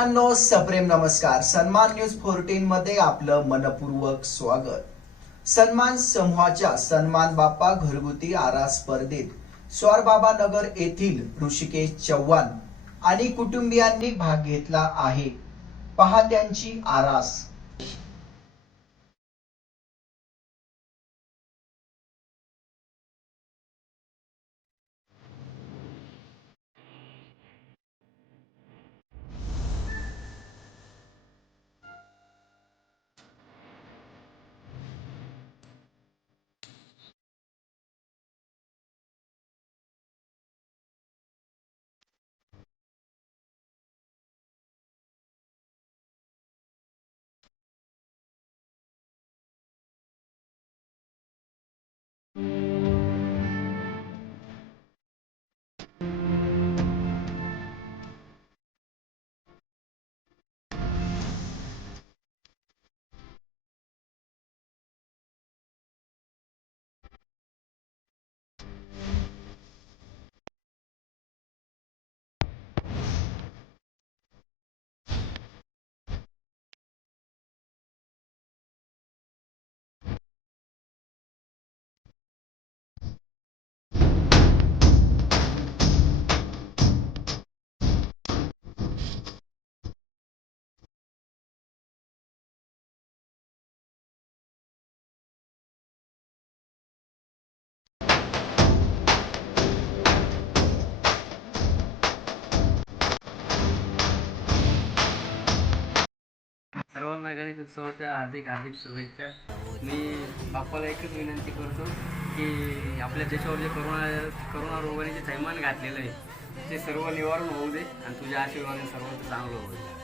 मित्रांनो, सप्रेम नमस्कार. सन्मान न्यूज 14 मध्ये आपलं मनपूर्वक स्वागत. सन्मान समूहाच्या सन्मान बाप्पा घरगुती आरास स्पर्धेत स्वारबाबा नगर येथील ऋषिकेश चव्हाण आणि कुटुंबियांनी भाग घेतला आहे. पहा त्यांची आरास. सर्वांना गणेश उत्सवाच्या हार्दिक हार्दिक शुभेच्छा. मी बाप्पाला एकच विनंती करतो की आपल्या देशावर जे करोना रोगाने जे थैमान घातलेलं आहे ते सर्व निवारण होऊ दे आणि तुझ्या आशीर्वादाने सर्वांचं चांगलं होऊ दे.